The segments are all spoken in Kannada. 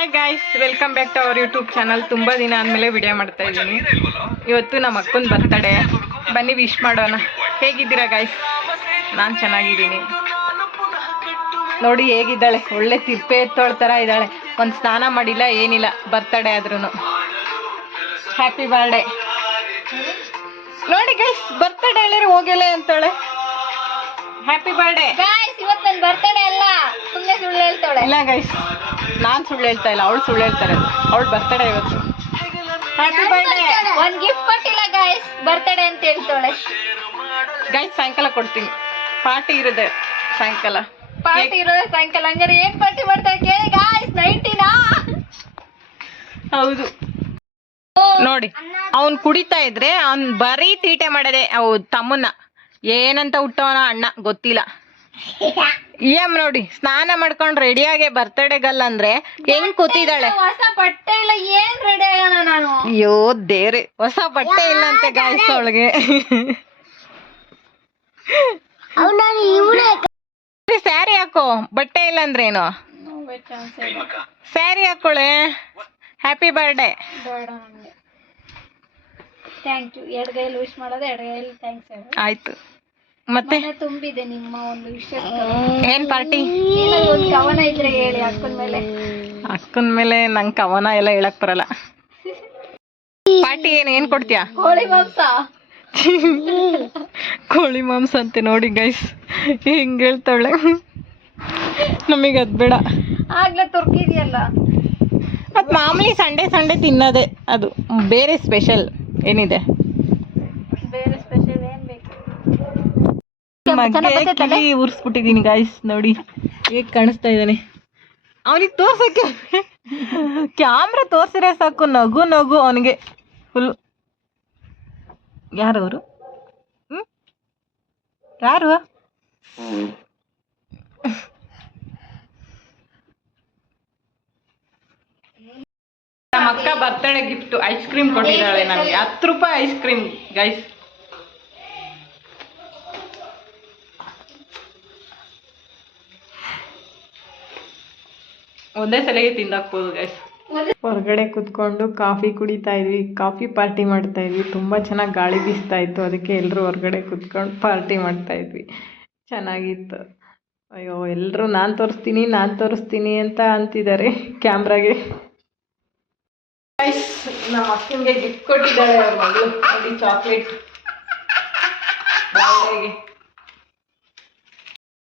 Hi guys, welcome back to our YouTube channel. ತುಂಬ ದಿನ ಆದಮೇಲೆ ವಿಡಿಯೋ ಮಾಡ್ತಾ ಇದ್ದೀನಿ. ಇವತ್ತು ನಮ್ಮ ಅಕ್ಕನ ಬರ್ತಡೇ, ಬನ್ನಿ ವಿಶ್ ಮಾಡೋಣ. ಹೇಗಿದ್ದೀರಾ ಗಾಯ್ಸ್? ನಾನು ಚೆನ್ನಾಗಿದ್ದೀನಿ. ನೋಡಿ ಹೇಗಿದ್ದಾಳೆ, ಒಳ್ಳೆ ತಿಪ್ಪೆ ಎತ್ತೋಳ ಥರ ಇದ್ದಾಳೆ. ಒಂದು ಸ್ನಾನ ಮಾಡಿಲ್ಲ, ಏನಿಲ್ಲ, ಬರ್ತಡೇ ಆದ್ರೂ. Happy birthday. ನೋಡಿ ಗೈಸ್, ಬರ್ತಡೇ ಹೇಳಿದ್ರೆ ಹೋಗಿಲ್ಲ ಅಂತಾಳೆ. Happy birthday guys. ಇವತ್ತು ನನ್ನ ಬರ್ತಡೇ ಅಲ್ಲ, ಸುಮ್ಮನೆ ಸುಳ್ಳು ಹೇಳ್ತಾಳೆ. ಇಲ್ಲ ಗೈಸ್, ನಾನು ಸುಳ್ಳು ಹೇಳ್ತಾ ಇಲ್ಲ, ಅವಳು ಸುಳ್ಳು ಹೇಳ್ತಾರೆ. ಅವಳು ಬರ್ತಡೇ ಇವತ್ತು. Happy birthday. ಒಂದು ಗಿಫ್ಟ್ ಕೊಟ್ಟಿಲ್ಲ ಗೈಸ್, ಬರ್ತಡೇ ಅಂತ ಹೇಳ್ತಾಳೆ. ಗೈಸ್, ಸಾಯಂಕಾಲ ಕೊಡ್ತೀನಿ. ಪಾರ್ಟಿ ಇರುತ್ತೆ ಸಾಯಂಕಾಲ. ಪಾರ್ಟಿ ಇರೋದೇ ಸಾಯಂಕಾಲ. ಹಂಗಾರೆ ಏನ್ ಪಾರ್ಟಿ ಮಾಡ್ತಾಳೆ ಕೇಳಿ ಗೈಸ್. 90ನಾ? ಹೌದು. ನೋಡಿ, ಅವ್ನು ಕುಡಿತಾ ಇದ್ರೆ ಅವ್ನ್ ಬರೀ ತೀಟೆ ಮಾಡದೆ ಅವ್ ತಮ್ಮನ್ನ. ಏನಂತ ಹುಟ್ಟವನ ಅಣ್ಣ ಗೊತ್ತಿಲ್ಲ. ಏಮ್ ನೋಡಿ, ಸ್ನಾನ ಮಾಡ್ಕೊಂಡು ರೆಡಿಯಾಗೆ ಬರ್ತಡೇಗಲ್ಲ ಅಂದ್ರೆ ಹೆಂಗ್ ಕೂತಿದ್ದಾಳೆ. ಹೊಸ ಬಟ್ಟೆ ಇಲ್ಲ, ಏನ್ ರೆಡಿ ಆಗೋಣ ನಾನು? ಅಯ್ಯೋ ದೇವ್ರೆ, ಹೊಸ ಬಟ್ಟೆ ಇಲ್ಲ ಅಂತೆ ಗಾಯ್ಸ್ ಅವಳಿಗೆ. ಸ್ಯಾರಿ ಹಾಕೋ, ಬಟ್ಟೆ ಇಲ್ಲ ಅಂದ್ರೇನು? ಸ್ಯಾರಿ ಹಾಕೊಳ್ಳೆ. Happy birthday. Thank you. ಎಡಗೈಯಲ್ಲಿ ವಿಶ್ ಮಾಡೋದು, ಎಡಗೈಯಲ್ಲಿ ಥ್ಯಾಂಕ್ಸ್ ಹೇಳು. ಆಯ್ತು. ಮತ್ತೆ ತುಂಬಿದೆ ನಿಮ್ಮ ಒಂದು ವಿಷಯ. ಏನ್ ಪಾರ್ಟಿ? ಒಂದು ಕವನ ಇದ್ರೆ ಹೇಳಿ ಅಕ್ಕನ ಮೇಲೆ. ಅಕ್ಕನ ಮೇಲೆ ನಂಗೆ ಕವನ ಎಲ್ಲ ಹೇಳಕ್ ಬರಲ್ಲ. ಪಾರ್ಟಿ ಏನ್ ಕೊಡ್ತೀಯಾ? ಕೋಳಿ ಮಾಂಸ. ಕೋಳಿ ಮಾಂಸ ಅಂತೆ. ನೋಡಿ ಗೈಸ್, ಹಿಂಗ್ ಹೇಳ್ತಾಳೆ. ನಮಗೆ ಅದ್ ಬೇಡ. ಆಗ್ಲೇ ತುರ್ಕಿದ್ಯಲ್ಲ. ಅದ್ ಮಾಮೂಲಿ ಸಂಡೇ ಸಂಡೇ ತಿನ್ನೋದೆ. ಅದು ಬೇರೆ ಸ್ಪೆಷಲ್ ಏನಿದೆ? ಬೇರೆ ಸ್ಪೆಷಲ್ ಏನ್ ಬೇಕು? ಕಿವಿ ಉರ್ಸ್ಬಿಟ್ಟಿದೀನಿ ಗಾಯ್ಸ್. ನೋಡಿ ಹೇಗ್ ಕಾಣಿಸ್ತಾ ಇದ್ದಾನೆ. ಅವನಿಗೆ ತೋರ್ಸಕ್ಕೆ ಕ್ಯಾಮ್ರಾ ತೋರ್ಸಿದ್ರೆ ಸಾಕು, ನಗು ನಗು ಅವನಿಗೆ ಫುಲ್. ಯಾರವರು? ಯಾರು? ನಮ್ಮ ಅಕ್ಕ ಬರ್ತಡೇ ಗಿಫ್ಟ್ ಐಸ್ ಕ್ರೀಮ್ ಕೊಟ್ಟಿದ್ದಾಳೆ ನನಗೆ. 10 ರೂಪಾಯಿ ಐಸ್ ಕ್ರೀಮ್ ಗೈಸ್. ಒಂದೇ ಸಲಿಗೆ ತಿಂದಾಕ್ಬೋದು ಗೈಸ್. ಹೊರಗಡೆ ಕುತ್ಕೊಂಡು ಕಾಫಿ ಕುಡಿತಾ ಇದ್ವಿ, ಕಾಫಿ ಪಾರ್ಟಿ ಮಾಡ್ತಾ ಇದ್ವಿ. ತುಂಬ ಚೆನ್ನಾಗಿ ಗಾಳಿ ಬೀಸ್ತಾ ಇತ್ತು, ಅದಕ್ಕೆ ಎಲ್ಲರೂ ಹೊರಗಡೆ ಕುತ್ಕೊಂಡು ಪಾರ್ಟಿ ಮಾಡ್ತಾ ಇದ್ವಿ. ಚೆನ್ನಾಗಿತ್ತು. ಅಯ್ಯೋ, ಎಲ್ಲರೂ ನಾನು ತೋರಿಸ್ತೀನಿ ಅಂತ ಅಂತಿದ್ದಾರೆ ಕ್ಯಾಮ್ರಾಗೆ. ಗೈಸ್, ನಮ್ಮ ಅಕ್ಕನಿಗೆ ಗಿಫ್ಟ್ ಕೊಟ್ಟಿದ್ದಾಳೆ ಅವ್ರ ಮಗಳು. ನೋಡಿ, ಚಾಕ್ಲೇಟ್.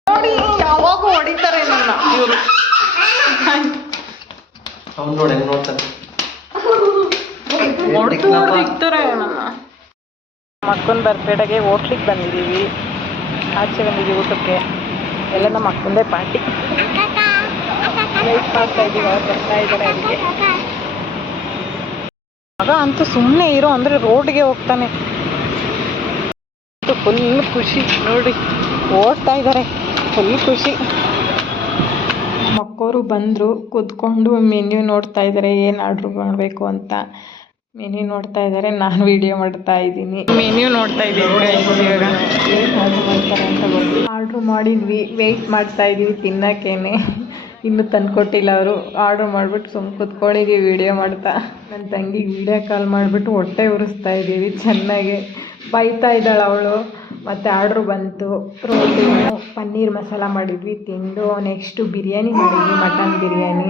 ನೋಡಿ, ಯಾವಾಗೂ ಹೊಡಿತಾರೆ ನನ್ನ ಇವರು. ಇಕ್ತಾರೆ ನನ್ನ. ನಮ್ಮ ಅಕ್ಕನ ಬರ್ತಡೇಗೆ ಹೋಟ್ಲಿಗೆ ಬಂದಿದ್ದೀವಿ, ಆಚೆ ಬಂದಿದ್ದೀವಿ ಊಟಕ್ಕೆ. ಎಲ್ಲ ನಮ್ಮ ಅಕ್ಕಂದೇ ಪಾರ್ಟಿ. ವೆಯ್ಟ್ ಮಾಡ್ತಾ ಇದ್ದೀವಿ, ಅವ್ರು ಬರ್ತಾ ಇದ್ದಾರೆ. ಅದಕ್ಕೆ ಮಗ ಅಂತೂ ಸುಮ್ಮನೆ ಇರೋ ಅಂದರೆ ರೋಡ್ಗೆ ಹೋಗ್ತಾನೆ. ಫುಲ್ ಖುಷಿ. ನೋಡಿ, ಓಡ್ತಾ ಇದ್ದಾರೆ, ಫುಲ್ ಖುಷಿ. ಮಕ್ಕವರು ಬಂದರು, ಕೂತ್ಕೊಂಡು ಮೆನ್ಯೂ ನೋಡ್ತಾ ಇದ್ದಾರೆ, ಏನು ಆರ್ಡ್ರ್ ಮಾಡಬೇಕು ಅಂತ ಮೆನ್ಯೂ ನೋಡ್ತಾ ಇದ್ದಾರೆ. ನಾನು ವಿಡಿಯೋ ಮಾಡ್ತಾ ಇದ್ದೀನಿ, ಮೆನ್ಯೂ ನೋಡ್ತಾ ಇದ್ದೀನಿ. ಇವಾಗ ಏನು ಆರ್ಡ್ರ್ ಮಾಡ್ತಾರೆ ಅಂತ ಗೊತ್ತಿಲ್ಲ. ಆರ್ಡ್ರ್ ಮಾಡಿದ್ವಿ, ವೆಯ್ಟ್ ಮಾಡ್ತಾ ಇದ್ದೀವಿ ತಿನ್ನೋಕ್ಕೇನೆ. ಇನ್ನೂ ತಂದುಕೊಟ್ಟಿಲ್ಲ ಅವರು. ಆರ್ಡ್ರ್ ಮಾಡಿಬಿಟ್ಟು ಸುಮ್ಮನೆ ಕೂತ್ಕೊಂಡಿದ್ದೀವಿ ವಿಡಿಯೋ ಮಾಡ್ತಾ. ನನ್ನ ತಂಗಿಗೆ ವಿಡಿಯೋ ಕಾಲ್ ಮಾಡಿಬಿಟ್ಟು ಹೊಟ್ಟೆ ಉರಿಸ್ತಾ ಇದ್ದೀವಿ. ಚೆನ್ನಾಗಿ ಬೈತಾ ಇದ್ದಾಳೆ ಅವಳು. ಮತ್ತು ಆರ್ಡ್ರು ಬಂತು. ಪ್ರೋಟೀನು, ಪನ್ನೀರ್ ಮಸಾಲ ಮಾಡಿದ್ವಿ, ತಿಂದು. ನೆಕ್ಸ್ಟು ಬಿರಿಯಾನಿ ಮಾಡಿದ್ವಿ, ಮಟನ್ ಬಿರಿಯಾನಿ.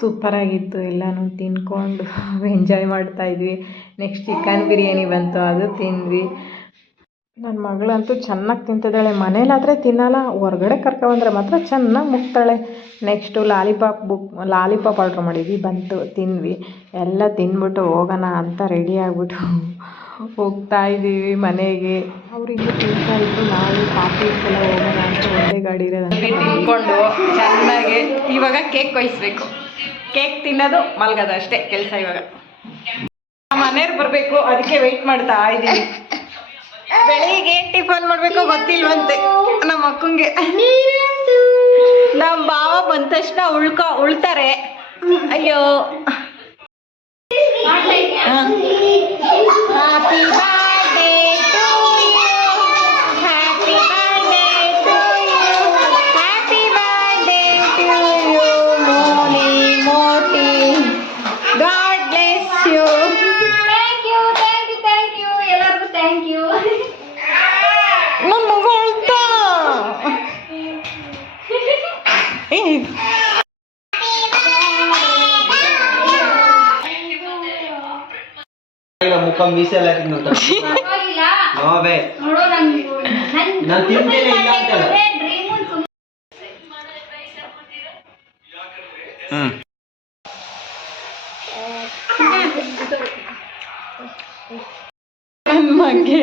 ಸೂಪರಾಗಿತ್ತು. ಎಲ್ಲನೂ ತಿನ್ಕೊಂಡು ಎಂಜಾಯ್ ಮಾಡ್ತಾಯಿದ್ವಿ. ನೆಕ್ಸ್ಟ್ ಚಿಕನ್ ಬಿರಿಯಾನಿ ಬಂತು, ಅದು ತಿಂದ್ವಿ. ನನ್ನ ಮಗಳಂತೂ ಚೆನ್ನಾಗಿ ತಿಂತಿದ್ದಾಳೆ. ಮನೇಲಾದರೆ ತಿನ್ನಲ್ಲ, ಹೊರಗಡೆ ಕರ್ಕೊಬಂದ್ರೆ ಮಾತ್ರ ಚೆನ್ನಾಗಿ ಮುಗ್ತಾಳೆ. ನೆಕ್ಸ್ಟು ಲಾಲಿಪಾಪ್ ಆರ್ಡ್ರ್ ಮಾಡಿದ್ವಿ, ಬಂತು, ತಿಂದ್ವಿ. ಎಲ್ಲ ತಿಂದ್ಬಿಟ್ಟು ಹೋಗೋಣ ಅಂತ ರೆಡಿ ಆಗಿಬಿಟ್ಟು ಹೋಗ್ತಾ ಇದ್ದೀವಿ ಮನೆಗೆ. ಅವರಿಗೂ ತಿಂತಾ ಇದ್ದು, ನಾವು ಕಾಫಿ ಎಲ್ಲ ಹೋಗೋಣ ಅಂತ ಒಂದೇ ಗಾಡಿ ಇರೋದಂತೆ ತಿನ್ಕೊಂಡು ಚೆನ್ನಾಗಿ. ಇವಾಗ ಕೇಕ್ ಕೊಯ್ಸ್ಬೇಕು. ಕೇಕ್ ತಿನ್ನೋದು, ಮಲ್ಗೋದು ಅಷ್ಟೇ ಕೆಲಸ. ಇವಾಗ ಮನೆಯವ್ರು ಬರಬೇಕು, ಅದಕ್ಕೆ ವೆಯ್ಟ್ ಮಾಡ್ತಾ ಇದ್ದೀವಿ. ಬೆಳಿಗ್ಗೆ ಟಿಫನ್ ಮಾಡಬೇಕು ಗೊತ್ತಿಲ್ವಂತೆ ನಮ್ಮ ಅಕ್ಕಂಗೆ. ನಮ್ಮ ಭಾವ ಬಂದ ತಕ್ಷಣ ಉಳ್ತಾರೆ. ಅಯ್ಯೋ, happy birthday to you, happy birthday to you, happy birthday to you ಮೋನಿ ಮೋಟಿ. ಮುಖ ಮೀಸೆ ಎಲ್ಲ ತಿನ್ನೋದು ಪರವಾಗಿಲ್ಲ ನೋವೇ ನೋಡೋ ನಂಗೆ ನಾನು ತಿಂತೇನೆ ಇಲ್ಲ ಅಂತಲ್ಲ ನನ್ನ ಮಗ್ಗೆ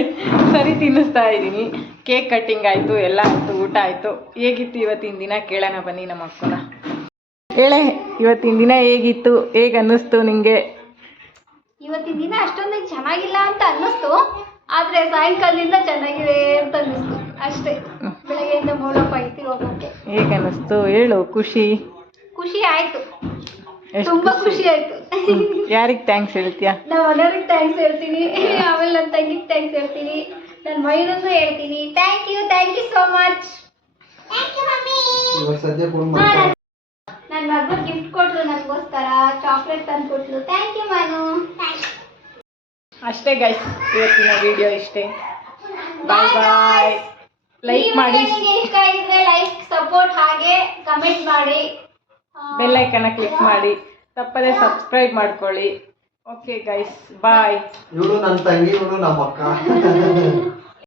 ಸರಿ ತಿನ್ನಿಸ್ತಾ ಇದ್ದೀನಿ. ಕೇಕ್ ಕಟ್ಟಿಂಗ್ ಆಯಿತು, ಎಲ್ಲ ಆಯಿತು, ಊಟ ಆಯಿತು. ಹೇಗಿತ್ತು ಇವತ್ತಿನ ದಿನ ಕೇಳೋಣ ಬನ್ನಿ ನಮ್ಮ ಅಕ್ಕನ. ಹೇಳೆ ಇವತ್ತಿನ ದಿನ ಹೇಗಿತ್ತು, ಹೇಗೆ ಅನ್ನಿಸ್ತು ನಿಂಗೆ? ಇವತ್ತಿನ ದಿನ ಅಷ್ಟೊಂದು ಚೆನ್ನಾಗಿಲ್ಲ ಅಂತ ಅನ್ನಿಸ್ತು, ಆದರೆ ಸಾಯಂಕಾಲದಿಂದ ಚೆನ್ನಾಗಿದೆ ಅಂತ ಅನ್ನಿಸ್ತು ಅಷ್ಟೇ. ಬೆಳಗ್ಗೆಯಿಂದ ಮೂಲಪ್ಪ ಐತಿ ಹೋಗೋಕ್ಕೆ. ಹೇಗೆ ಅನ್ನಿಸ್ತು ಹೇಳು. ಖುಷಿ ಆಯಿತು, ಎಷ್ಟು ತುಂಬ ಖುಷಿ ಆಯಿತು. ಯಾರಿಗೆ ಥ್ಯಾಂಕ್ಸ್ ಹೇಳ್ತೀಯಾ? ನಮ್ಮ ಮನೆಯವ್ರಿಗೆ ಥ್ಯಾಂಕ್ಸ್ ಹೇಳ್ತೀನಿ, ಆಮೇಲೆ ನನ್ನ ತಂಗಿಗೆ ಥ್ಯಾಂಕ್ಸ್ ಹೇಳ್ತೀನಿ, ನನ್ನ ಮೈನನ್ನು ಹೇಳ್ತೀನಿ. Thank you so much. ಇವಾಗ ಸದ್ಯ ಫೋನ್ ಮಾಡ್ತಾರೆ. ನನ್ನ ಮಗಳು ಗಿಫ್ಟ್ ಕೊಟ್ಲು ನನಗೋಸ್ಕರ, ಚಾಕ್ಲೇಟ್ ತಂದು ಕೊಟ್ಲು. Thank you ಮಾನು. ಅಷ್ಟೇ ಗೈಸ್, ಇವತ್ತಿನ ವಿಡಿಯೋ ಇಷ್ಟೇ. ಬಾಯ್ ಬಾಯ್. ಲೈಕ್ ಮಾಡಿ, ನಿಮಗೆ ಇಷ್ಟ ಆಗಿದ್ರೆ ಲೈಕ್, ಸಪೋರ್ಟ್, ಹಾಗೆ ಕಮೆಂಟ್ ಮಾಡಿ, ಬೆಲ್ ಐಕನ್ನ ಕ್ಲಿಕ್ ಮಾಡಿ, ತಪ್ಪದೆ ಸಬ್ಸ್ಕ್ರೈಬ್ ಮಾಡ್ಕೊಳ್ಳಿ. ಓಕೆ ಗೈಸ್, ಬಾಯ್. ಇವಳು ನನ್ನ ತಂಗಿ, ಇವಳು ನಮ್ಮ ಅಕ್ಕ.